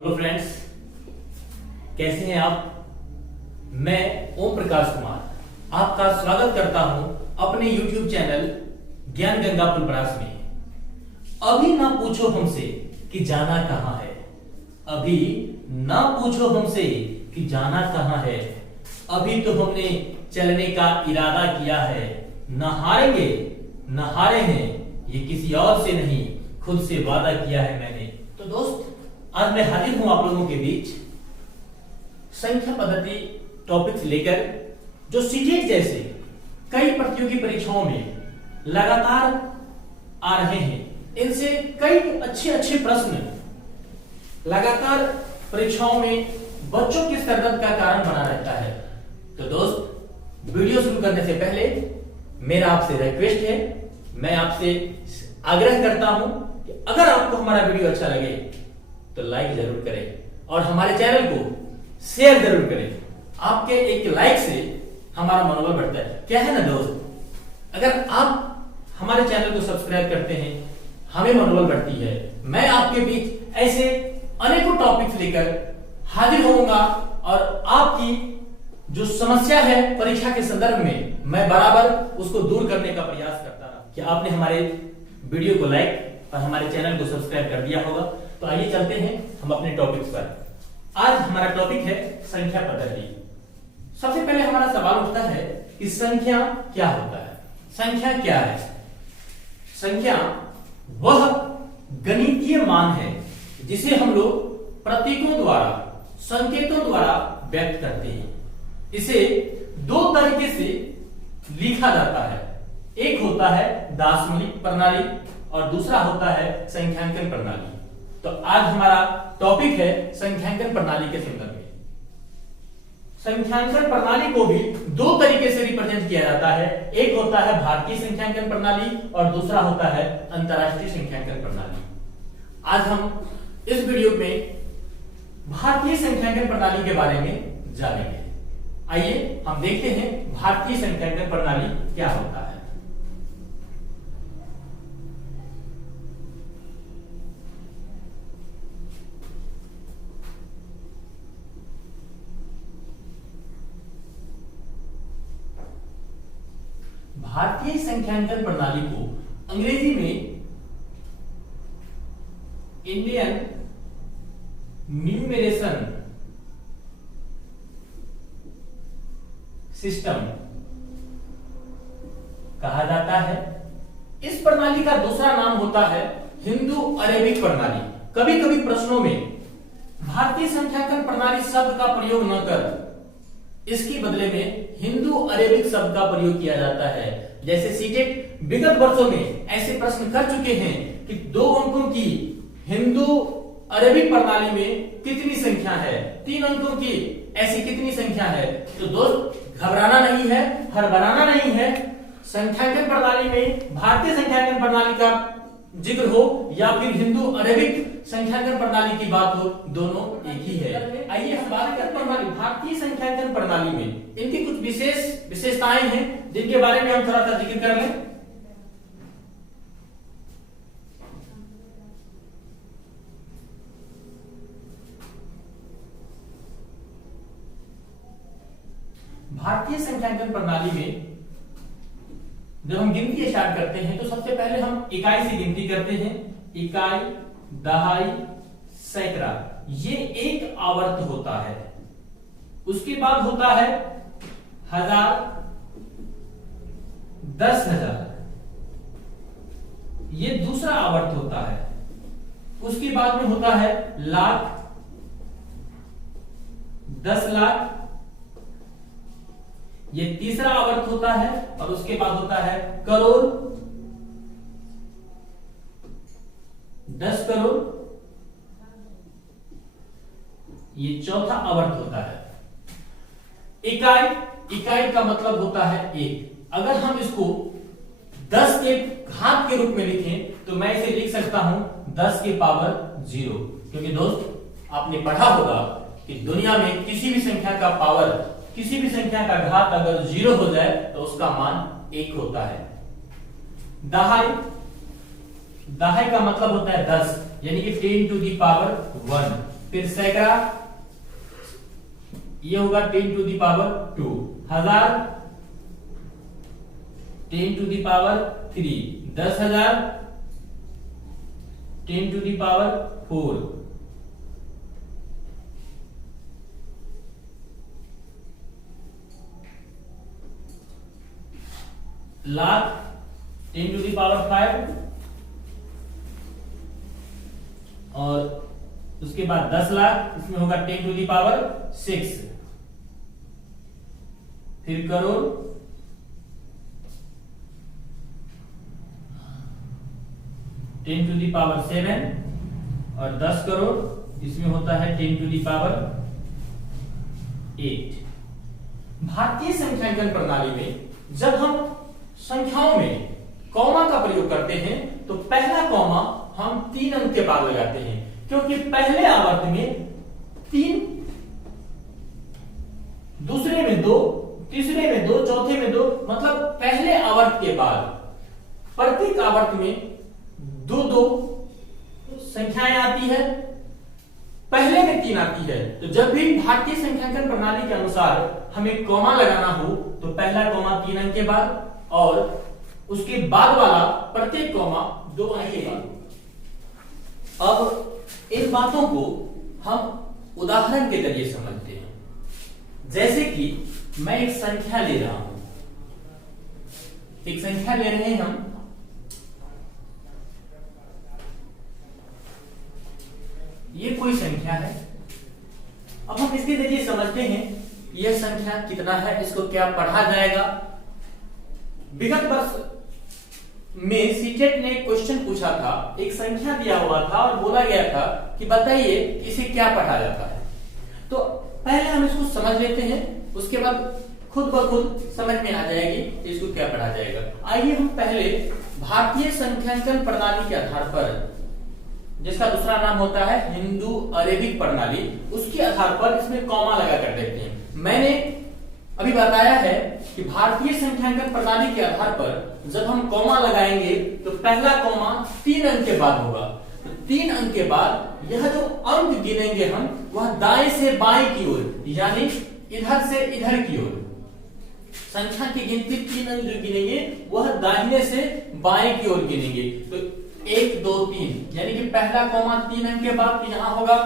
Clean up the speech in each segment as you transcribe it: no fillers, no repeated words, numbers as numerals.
Hello friends, कैसे हैं आप। मैं ओम प्रकाश कुमार आपका स्वागत करता हूं अपने YouTube चैनल ज्ञान गंगा प्रयास में। अभी ना पूछो हमसे कि जाना कहां है, अभी ना पूछो हमसे कि जाना कहां है। अभी तो हमने चलने का इरादा किया है, न हारेंगे न हारे हैं, ये किसी और से नहीं खुद से वादा किया है मैंने। तो दोस्त, आज मैं हाजिर हूं आप लोगों के बीच संख्या पद्धति टॉपिक्स लेकर, जो सीटेट जैसे कई प्रतियोगी परीक्षाओं में लगातार आ रहे हैं। इनसे कई अच्छे प्रश्न लगातार परीक्षाओं में बच्चों की सरदर्द का कारण बना रहता है। तो दोस्त, वीडियो शुरू करने से पहले मेरा आपसे रिक्वेस्ट है, मैं आपसे आग्रह करता हूं कि अगर आपको हमारा वीडियो अच्छा लगे तो लाइक जरूर करें और हमारे चैनल को शेयर जरूर करें। आपके एक लाइक से हमारा मनोबल बढ़ता है। क्या है ना दोस्त, अगर आप हमारे चैनल को सब्सक्राइब करते हैं, हमें मनोबल बढ़ती है। मैं आपके बीच ऐसे अनेकों टॉपिक्स लेकर हाजिर होऊंगा और आपकी जो समस्या है परीक्षा के संदर्भ में, मैं बराबर उसको दूर करने का प्रयास करता रहा। क्या आपने हमारे वीडियो को लाइक और हमारे चैनल को सब्सक्राइब कर दिया होगा? तो आइए चलते हैं हम अपने टॉपिक्स पर। आज हमारा टॉपिक है संख्या पद्धति। सबसे पहले हमारा सवाल उठता है कि संख्या क्या होता है। संख्या क्या है? संख्या वह गणितीय मान है जिसे हम लोग प्रतीकों द्वारा, संकेतों द्वारा व्यक्त करते हैं। इसे दो तरीके से लिखा जाता है। एक होता है दार्शनिक प्रणाली और दूसरा होता है संख्यांकन प्रणाली। तो आज हमारा टॉपिक है संख्यांकन प्रणाली के संदर्भ में। संख्यांकन प्रणाली को भी दो तरीके से रिप्रेजेंट किया जाता है। एक होता है भारतीय संख्यांकन प्रणाली और दूसरा होता है अंतरराष्ट्रीय संख्यांकन प्रणाली। आज हम इस वीडियो में भारतीय संख्यांकन प्रणाली के बारे में जानेंगे। आइए हम देखते हैं भारतीय संख्यांकन प्रणाली क्या होता है। भारतीय संख्यांकन प्रणाली को अंग्रेजी में इंडियन न्यूमरेशन सिस्टम कहा जाता है। इस प्रणाली का दूसरा नाम होता है हिंदू अरेबिक प्रणाली। कभी कभी प्रश्नों में भारतीय संख्यांकन प्रणाली शब्द का प्रयोग न कर इसके बदले में हिंदू अरेबिक शब्द का प्रयोग किया जाता है। जैसे सीटेट विगत वर्षों में ऐसे प्रश्न कर चुके हैं कि 2 अंकों की हिंदू अरेबिक प्रणाली में कितनी संख्या है, 3 अंकों की ऐसी कितनी संख्या है। तो दोस्त, घबराना नहीं है, हड़बड़ाना नहीं है। संख्यांकन प्रणाली में भारतीय संख्यांकन प्रणाली का जिक्र हो या फिर हिंदू अरेबिक संख्यांकन प्रणाली की बात हो, दोनों एक ही है। आइए हम बात करते हैं भारतीय संख्यांकन प्रणाली में इनकी कुछ विशेषताएं हैं जिनके बारे में हम थोड़ा सा जिक्र कर लें। भारतीय संख्यांकन प्रणाली में जब हम गिनती स्टार्ट करते हैं तो सबसे पहले हम इकाई से गिनती करते हैं। इकाई, दहाई, सैकड़ा, ये एक आवर्त होता है। उसके बाद होता है हजार, 10,000, ये दूसरा आवर्त होता है। उसके बाद में होता है लाख, 10 लाख, ये तीसरा आवर्त होता है। और उसके बाद होता है करोड़, 10 करोड़, ये चौथा आवर्त होता है। इकाई का मतलब होता है एक। अगर हम इसको 10 के घात के रूप में लिखें तो मैं इसे लिख सकता हूं 10 के पावर 0। क्योंकि दोस्त, आपने पढ़ा होगा कि दुनिया में किसी भी संख्या का पावर, किसी भी संख्या का घात अगर 0 हो जाए तो उसका मान 1 होता है। दहाई का मतलब होता है 10, यानी कि 10 टू दी पावर 1। फिर सैकड़ा, ये होगा 10 टू द पावर 2, हजार 10 to the power 3, 10,000 10 to the power 4, lakh 10 to the power 5, और उसके बाद 10 लाख, इसमें होगा 10 टू द पावर 6, फिर crore, ten to the power 7, और 10 करोड़, इसमें होता है 10 टू द पावर 8। भारतीय संख्यांकन प्रणाली में जब हम संख्याओं में कॉमा का प्रयोग करते हैं तो पहला कॉमा हम 3 अंक के बाद लगाते हैं, क्योंकि पहले आवर्त में 3, दूसरे में 2, तीसरे में 2, चौथे में 2, मतलब पहले आवर्त के बाद प्रत्येक आवर्त में 2 संख्याएं आती है, पहले में 3 आती है। तो जब भी भारतीय संख्यांकन प्रणाली के अनुसार हमें कॉमा लगाना हो तो पहला कॉमा 3 अंक के बाद, और उसके बाद वाला प्रत्येक कॉमा 2 अंक के बाद। अब इन बातों को हम उदाहरण के जरिए समझते हैं। जैसे कि मैं एक संख्या ले रहा हूं, एक संख्या ले रहे हैं हम, ये कोई संख्या है। अब हम इसके जरिए समझते हैं यह संख्या कितना है, इसको क्या पढ़ा जाएगा। विगत वर्ष में सीटेट ने क्वेश्चन पूछा था, एक संख्या दिया हुआ था और बोला गया था कि बताइए इसे क्या पढ़ा जाता है। तो पहले हम इसको समझ लेते हैं, उसके बाद खुद ब खुद समझ में आ जाएगी कि इसको क्या पढ़ा जाएगा। आइए हम पहले भारतीय संख्यांकन प्रणाली के आधार पर, जिसका दूसरा नाम होता है हिंदू अरेबिक प्रणाली, उसके आधार पर इसमें कॉमा लगा कर देखते हैं। मैंने अभी बताया है कि भारतीय संख्यांकन प्रणाली के आधार पर जब हम कॉमा लगाएंगे तो पहला कॉमा 3 अंक के बाद होगा। तो 3 अंक के बाद यह जो अंक गिनेंगे हम, वह दाएं से बाएं की ओर, यानी इधर से इधर की ओर। संख्या की गिनती 3 अंक जो गिनेंगे वह दाहिने से बाएं की ओर गिनेंगे। तो 1 2 3, यानी कि पहला कॉमा 3 अंक के बाद यहां होगा,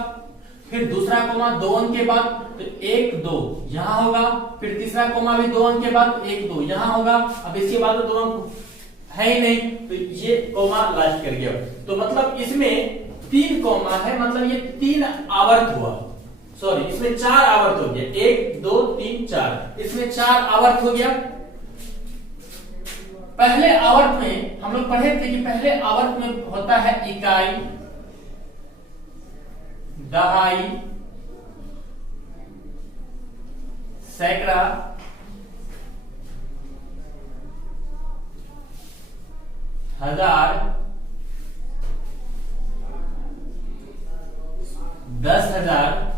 फिर दूसरा कॉमा 2 अंक के बाद तो 1 2 यहां होगा, फिर तीसरा कॉमा भी 2 अंक के बाद 1 2 यहां होगा। अब इसके बाद तो 2 अंक है ही नहीं, तो ये कॉमा लास्ट कर गया। तो मतलब इसमें 3 कॉमा है, मतलब ये 3 आवर्त हुआ, सॉरी इसमें 4 आवर्त हो गया, 1 2 3 4, इसमें 4 आवर्त हो गया। पहले आवर्त में हम लोग पढ़े थे कि पहले आवर्त में होता है इकाई, दहाई, सैकड़ा, हजार, 10,000,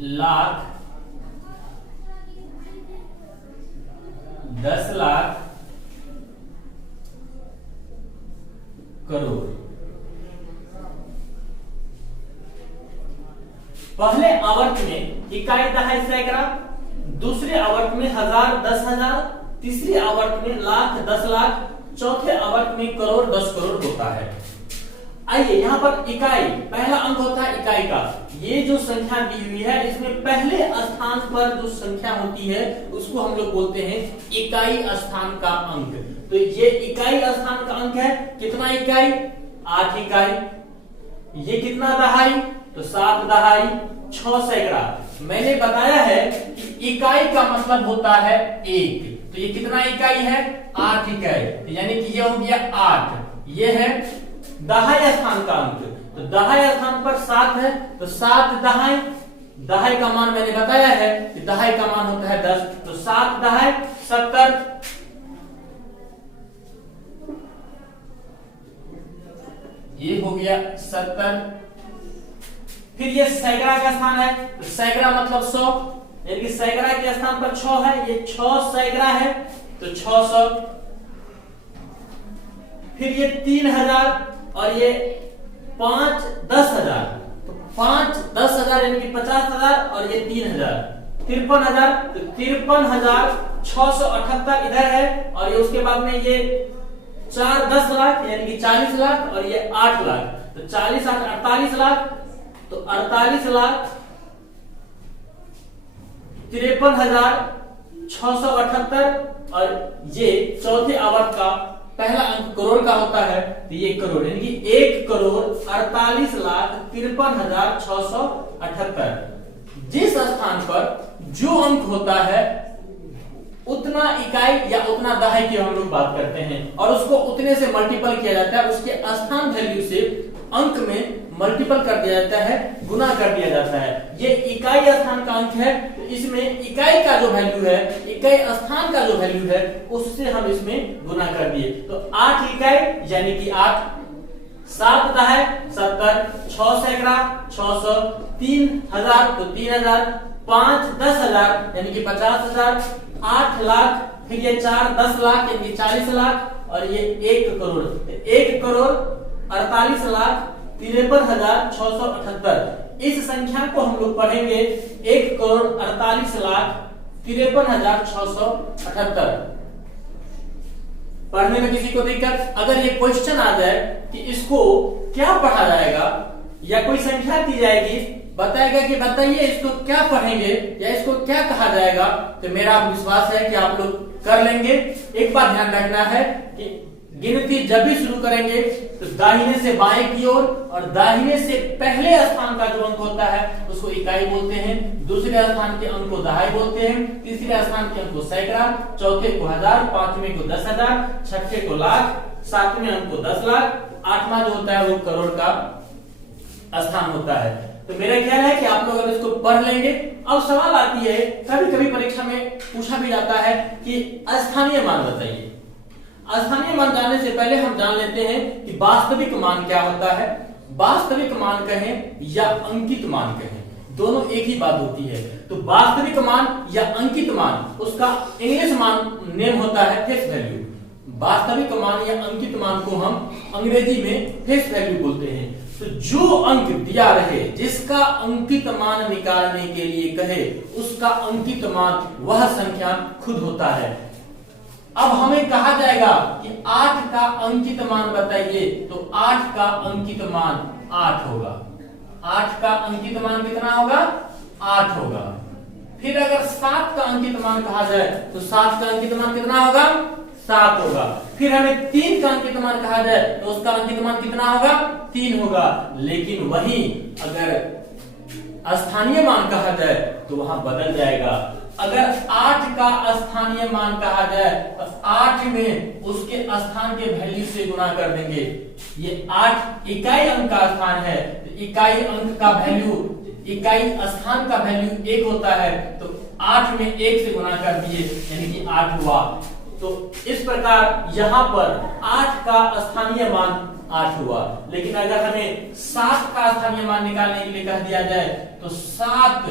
लाख, 10 लाख, करोड़। पहले आवर्त में इकाई, दहाई, सैकड़ा, दूसरे आवर्त में हजार, 10,000, तीसरे आवर्त में लाख, 10 लाख, चौथे आवर्त में करोड़, 10 करोड़ होता है। आइए यहां पर इकाई, पहला अंक होता है इकाई का। ये जो संख्या दी हुई है इसमें पहले स्थान पर जो संख्या होती है उसको हम लोग बोलते हैं इकाई स्थान का अंक। तो ये इकाई स्थान का अंक है। कितना इकाई? 8 इकाई। ये कितना दहाई? तो 7 दहाई, 6 सैकड़ा। मैंने बताया है कि इकाई का मतलब होता है 1, तो ये कितना इकाई है? 8 इकाई, यानी कि ये हो गया 8। ये है दहाई स्थान का अंक। तो दहाई स्थान पर 7 है, तो 7 दहाई। दहाई का मान मैंने बताया है कि दहाई का मान होता है 10, तो 7 दहाई 70। ये हो गया 70। फिर ये सैकड़ा का स्थान है, तो सैकड़ा मतलब 100, यानी कि सैकड़ा के स्थान पर 6 है, ये 6 सैकड़ा है, तो 600। फिर ये 3000 और ये 5 10,000, तो 5 10,000 यानी कि 50,000 और ये 3000 53,000, तो 53,678 इधर है और ये उसके बाद में ये 4 10 लाख यानी कि 40 लाख और ये 8 लाख, तो 40 8 48 लाख, तो 48 लाख 53,678 और ये चौथे आवर्त का पहला अंक करोड़ का होता है, तो ये करोड़ यानी कि 1,48,53,678। जिस स्थान पर जो अंक होता है उतना इकाई या उतना दहाई की हम लोग बात करते हैं और उसको उतने से मल्टीपल किया जाता है, उसके स्थान वैल्यू से अंक में मल्टीपल कर दिया जाता है, गुना कर दिया जाता है। ये इकाई स्थान का अंक है, तो इसमें इकाई का जो वैल्यू है, इकाई स्थान का जो वैल्यू है उससे हम इसमें गुना कर दिए, तो 8 इकाई यानी कि 8, 7 दहाई 70, 6 सैकड़ा 600, 3,000 तो 3,000, 5 10,000 यानी कि 50,000, 8 लाख, फिर ये 4 10 लाख यानी कि 40 लाख और ये 1 करोड़, 1,48,53,678। इस संख्या को हम लोग पढ़ेंगे 1,48,53,678। पढ़ने में किसी को दिक्कत? अगर ये क्वेश्चन आ जाए कि इसको क्या पढ़ा जाएगा या कोई संख्या दी जाएगी, बताएगा कि बताइए इसको क्या पढ़ेंगे या इसको क्या कहा जाएगा, तो मेरा विश्वास है कि आप लोग कर लेंगे। एक बात ध्यान रखना है कि गिनती जब भी शुरू करेंगे तो दाहिने से बाएं की ओर और दाहिने से पहले स्थान का जो अंक होता है उसको इकाई बोलते हैं, दूसरे स्थान के अंक को दहाई बोलते हैं, तीसरे स्थान के अंक को सैकड़ा, चौथे को 1000, पांचवें को 10,000, छठे को लाख, सातवें अंक को 10 लाख, आठवां जो होता है वो करोड़ का स्थान होता है। तो मेरा ख्याल है कि आप लोग अगर इसको पढ़ लेंगे। अब सवाल आती है, कभी कभी परीक्षा में पूछा भी जाता है कि स्थानीय मान बताइए। स्थानीय मान जानने से पहले हम जान लेते हैं कि वास्तविक मान क्या होता है। वास्तविक मान कहें या अंकित मान कहें, दोनों एक ही बात होती है। तो वास्तविक मान या अंकित मान, उसका इंग्लिश मान नेम होता है फेस वैल्यू। वास्तविक मान या अंकित मान को हम अंग्रेजी में फेस वैल्यू बोलते हैं। तो जो अंक दिया रहे, जिसका अंकित मान निकालने के लिए कहे, उसका अंकित मान वह संख्या खुद होता है। अब हमें कहा जाएगा कि 8 का अंकित मान बताइए, तो 8 का अंकित मान 8 होगा। 8 का अंकित मान कितना होगा? 8 होगा। फिर अगर 7 का अंकित मान कहा जाए तो 7 का अंकित मान कितना होगा? 7 होगा। फिर हमें 3 का अंकित मान कहा जाए तो उसका अंकित मान कितना होगा? 3 होगा। लेकिन वही अगर स्थानीय मान कहा जाए तो वहां बदल जाएगा। अगर 8 का स्थानीय मान कहा जाए तो 8 में उसके स्थान के वैल्यू से गुना कर देंगे। ये 8 इकाई अंक का स्थान है, तो इकाई अंक का वैल्यू, इकाई स्थान का वैल्यू 1 होता है, तो 8 में 1 से गुना कर दिए यानी कि 8 हुआ। तो इस प्रकार यहां पर 8 का स्थानीय मान 8 हुआ। लेकिन अगर हमें 7 का स्थानीय मान निकालने के लिए कह दिया जाए तो 7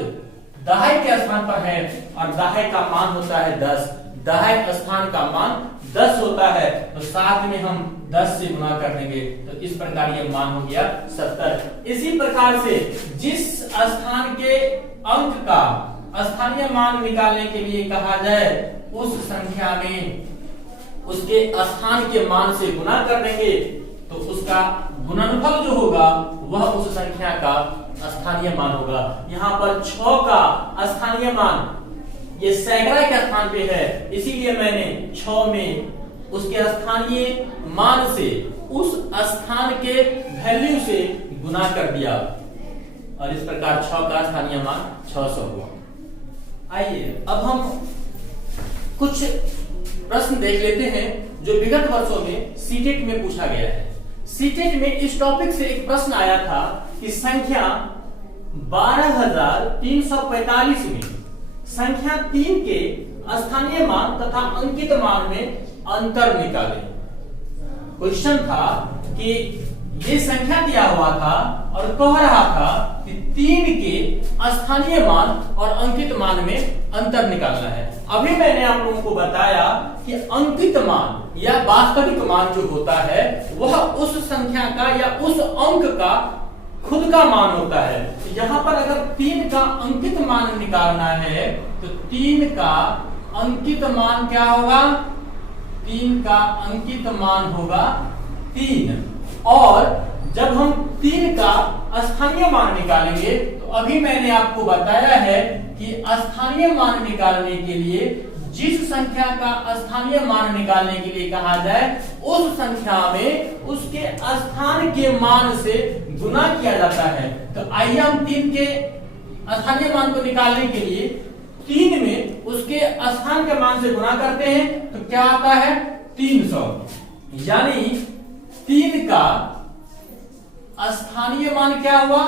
दहाई के स्थान पर है और दहाई का मान होता है 10। दहाई स्थान का मान 10 होता है, तो 7 में हम 10 से गुना कर देंगे, तो इस प्रकार ये मान हो गया 70। इसी प्रकार से जिस स्थान के अंक का स्थानीय मान निकालने के लिए कहा जाए, उस संख्या में उसके स्थान के मान से गुना कर देंगे, तो उसका गुणनफल जो होगा वह उस संख्या का स्थानीय मान होगा। यहाँ पर 6 का स्थानीय मान ये सैकड़ा के स्थान पे है, इसीलिए मैंने 6 में उसके स्थानीय मान से उस स्थान के वैल्यू से गुना कर दिया और इस प्रकार 6 का स्थानीय मान 600 हुआ। आइए अब हम कुछ प्रश्न देख लेते हैं जो विगत वर्षों में सीटेट में पूछा गया है। सीटेट में इस टॉपिक से एक प्रश्न आया था कि संख्या 12,345 में संख्या 3 के स्थानीय मान तथा अंकित मान में अंतर निकालें। क्वेश्चन था कि ये संख्या दिया हुआ था और कह रहा था कि 3 के स्थानीय मान और अंकित मान में अंतर निकालना है। अभी मैंने आप लोगों को बताया कि अंकित मान या वास्तविक मान जो होता है वह उस संख्या का या उस अंक का खुद का मान होता है। तो यहां पर अगर 3 का अंकित मान निकालना है तो 3 का अंकित मान क्या होगा? 3 का अंकित मान होगा 3। और जब हम 3 का स्थानीय मान निकालेंगे तो अभी मैंने आपको बताया है कि स्थानीय मान निकालने के लिए जिस संख्या का स्थानीय मान निकालने के लिए कहा जाए उस संख्या में उसके स्थान के मान से गुना किया जाता है। तो आइए हम 3 के स्थानीय मान को निकालने के लिए 3 में उसके स्थान के मान से गुना करते हैं तो क्या आता है? 300। यानी 3 का स्थानीय मान क्या हुआ?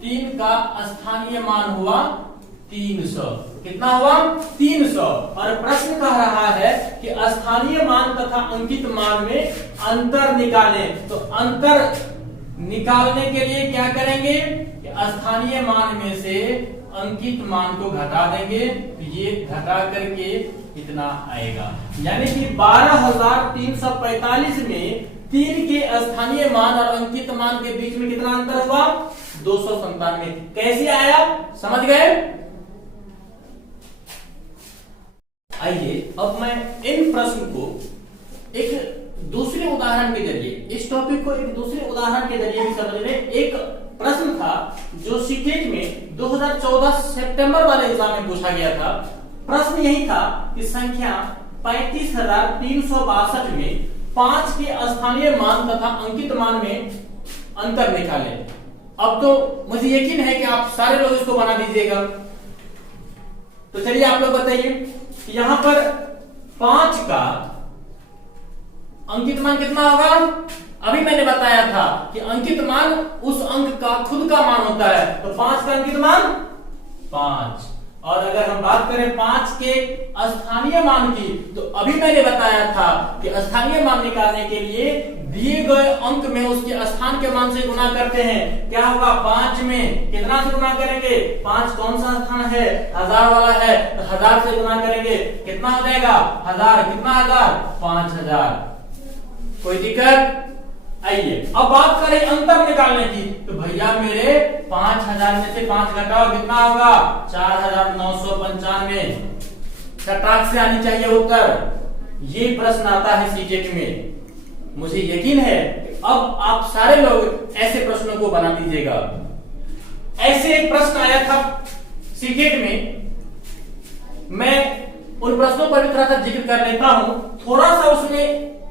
3 का स्थानीय मान हुआ 300। कितना हुआ? 300। और प्रश्न कह रहा है कि स्थानीय मान तथा अंकित मान में अंतर निकालें। तो अंतर निकालने के लिए क्या करेंगे कि स्थानीय मान में से अंकित मान को घटा देंगे तो ये घटा करके इतना आएगा। यानी कि 12,345 में 3 के स्थानीय मान और अंकित मान के बीच में कितना अंतर हुआ? 297। कैसे आया समझ गए? आइए अब मैं इन प्रश्न को एक दूसरे उदाहरण के जरिए, इस टॉपिक को एक दूसरे उदाहरण के जरिए भी समझ लें। एक प्रश्न था जो सीटेट में 2014 सितंबर वाले एग्जाम में पूछा गया था। प्रश्न यही था कि संख्या 35,362 में 5 के स्थानीय मान तथा अंकित मान में अंतर निकालें। अब तो मुझे यकीन है कि आप सारे लोग इसको बना दीजिएगा। तो चलिए आप लोग बताइए यहां पर 5 का अंकित मान कितना होगा? अभी मैंने बताया था कि अंकित मान उस अंक का खुद का मान होता है। तो 5 का अंकित मान 5। और अगर हम बात करें 5 के स्थानीय मान की तो अभी मैंने बताया था कि स्थानीय मान निकालने के लिए दिए गए अंक में उसके स्थान के मान से गुना करते हैं। क्या होगा? 5 में कितना से गुना करेंगे? 5 कौन सा स्थान है? 1000 वाला है तो 1000 से गुना करेंगे कितना हो जाएगा? 1000। कितना 1000? 5000। कोई दिक्कत? आइए अब बात करें अंतर निकालने की। तो भैया मेरे 5000 में से 5 घटाओ कितना होगा? 4995। कटाक से आनी चाहिए उत्तर। ये प्रश्न आता है सीटेट में। मुझे यकीन है अब आप सारे लोग ऐसे प्रश्नों को बना दीजिएगा। ऐसे एक प्रश्न आया था सीटेट में, मैं उन प्रश्नों पर भी थोड़ा सा जिक्र कर लेता हूं। थोड़ा सा उसमें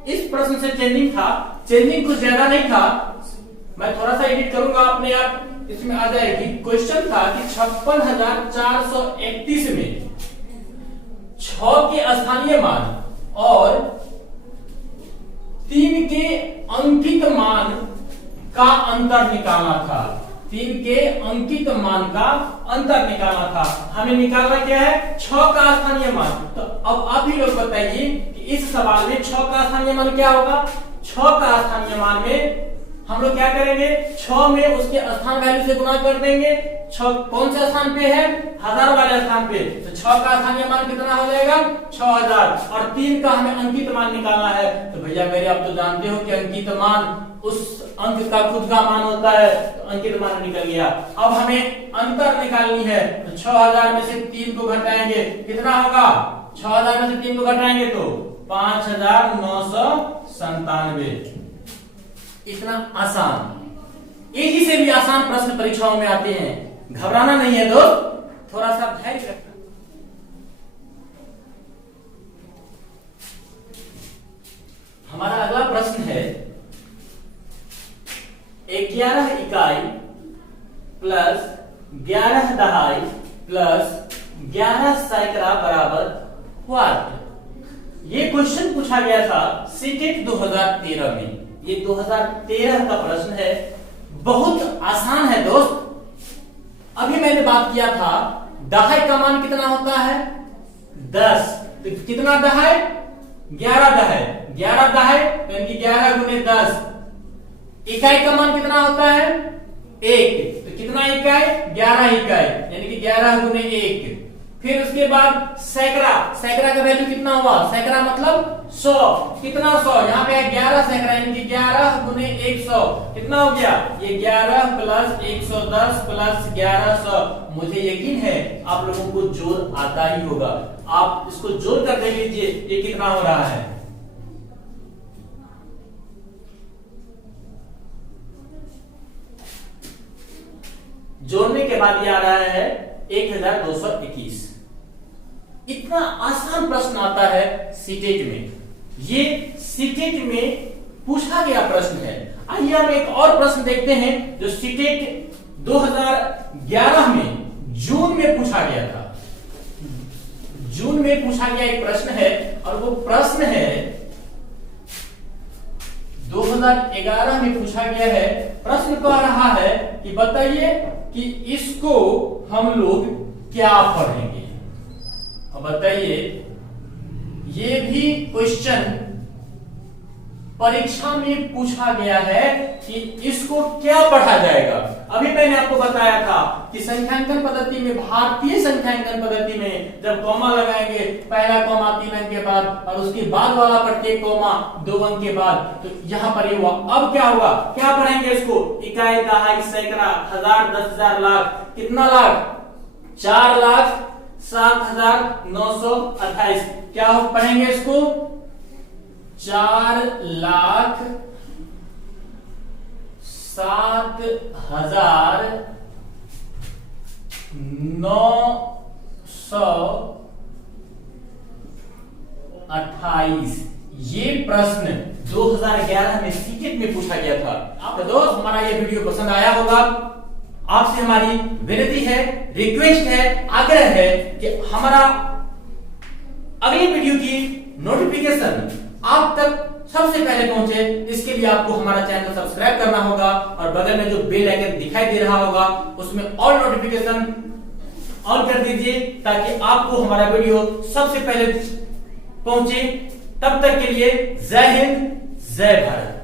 इस प्रश्न से चेंजिंग था, चेंजिंग कुछ ज्यादा नहीं था, मैं थोड़ा सा एडिट करूंगा अपने आप इसमें आ जाएगी। क्वेश्चन था कि 56,431 में 6 के स्थानीय मान और 3 के अंकित मान का अंतर निकालना था। 3 के अंकित मान का अंतर निकालना था। हमें निकालना क्या है? 6 का स्थानीय मान। तो अब आप ही लोग बताइए कि इस सवाल में 6 का स्थानीय मान क्या होगा? 6 का स्थानीय मान में हम लोग क्या करेंगे? 6 में उसके स्थान वैल्यू से गुना कर देंगे। 6 कौन से स्थान पे है? 1000 वाले स्थान पे। तो 6 का स्थानीय मान कितना हो जाएगा? 6000। और 3 का हमें अंकित मान निकालना है। तो भैया मेरे आप तो जानते हो कि अंकित मान उस अंक का खुद का मान होता है। तो अंकित मान निकल गया। अब हमें अंतर निकालनी है। तो 6000 में से 3 को घटाएंगे कितना होगा? 6000 में से 3 को घटाएंगे तो 5997। इतना आसान, इसी से भी आसान प्रश्न परीक्षाओं में आते हैं। घबराना नहीं है दोस्त, थोड़ा सा धैर्य रखना। हमारा अगला प्रश्न है 11 इकाई प्लस 11 दहाई प्लस 11 सैकड़ा बराबर व्हाट? ये क्वेश्चन पूछा गया था सीटेट 2013 में। ये 2013 का प्रश्न है, बहुत आसान है दोस्त। अभी मैंने बात किया था दहाई का मान कितना होता है? 10। तो कितना दहाई? 11 दहाई। 11 दहाई यानी कि 11 गुने 10। इकाई का मान कितना होता है? 1। तो कितना इकाई? 11 इकाई यानी कि 11 गुने 1। फिर उसके बाद सैकड़ा, सैकड़ा का वैल्यू कितना हुआ, सैकड़ा मतलब 100, कितना 100, यहाँ पे 11 सैकड़ा यानी कि 11 गुने 100 कितना हो गया, ये 11 प्लस 110 प्लस 1100। मुझे यकीन है आप लोगों को जोड़ आता ही होगा, आप इसको जोड़ कर देख लीजिए ये कितना हो रहा है। जोड़ने के बाद ये आ रहा है 1221। इतना आसान प्रश्न आता है सीटेट में, ये सीटेट में पूछा गया प्रश्न है। आइए हम एक और प्रश्न देखते हैं जो सीटेट 2011 में जून में पूछा गया था। जून में पूछा गया एक प्रश्न है और वो प्रश्न है 2011 में पूछा गया है। प्रश्न कह रहा है कि बताइए कि इसको हम लोग क्या पढ़ेंगे। अब बताइए, ये भी क्वेश्चन परीक्षा में पूछा गया है कि इसको क्या पढ़ा जाएगा। अभी मैंने आपको बताया था कि संख्यांकन पद्धति में, भारतीय संख्यांकन पद्धति में जब कॉमा लगाएंगे, पहला कॉमा 3 अंक के बाद और उसके बाद वाला प्रत्येक कॉमा 2 अंक के बाद, तो यहां पर ये हुआ। अब क्या हुआ, क्या पढ़ेंगे इसको, इकाई, दहाई, सैकड़ा, हजार, 10,000, लाख, कितना लाख, 4,07,928। क्या पढ़ेंगे इसको, 4,07,928। ये प्रश्न 2011 में सीटेट में पूछा गया था। आप दोस्त, हमारा ये वीडियो पसंद आया होगा। आपसे हमारी विनती है, रिक्वेस्ट है, आग्रह है कि हमारा अगली वीडियो की नोटिफिकेशन आप तक सबसे पहले पहुंचे, इसके लिए आपको हमारा चैनल सब्सक्राइब करना होगा और बगल में जो बेल आइकन दिखाई दे रहा होगा उसमें ऑल नोटिफिकेशन ऑन कर दीजिए ताकि आपको हमारा वीडियो सबसे पहले पहुंचे। तब तक के लिए जय हिंद, जय भारत।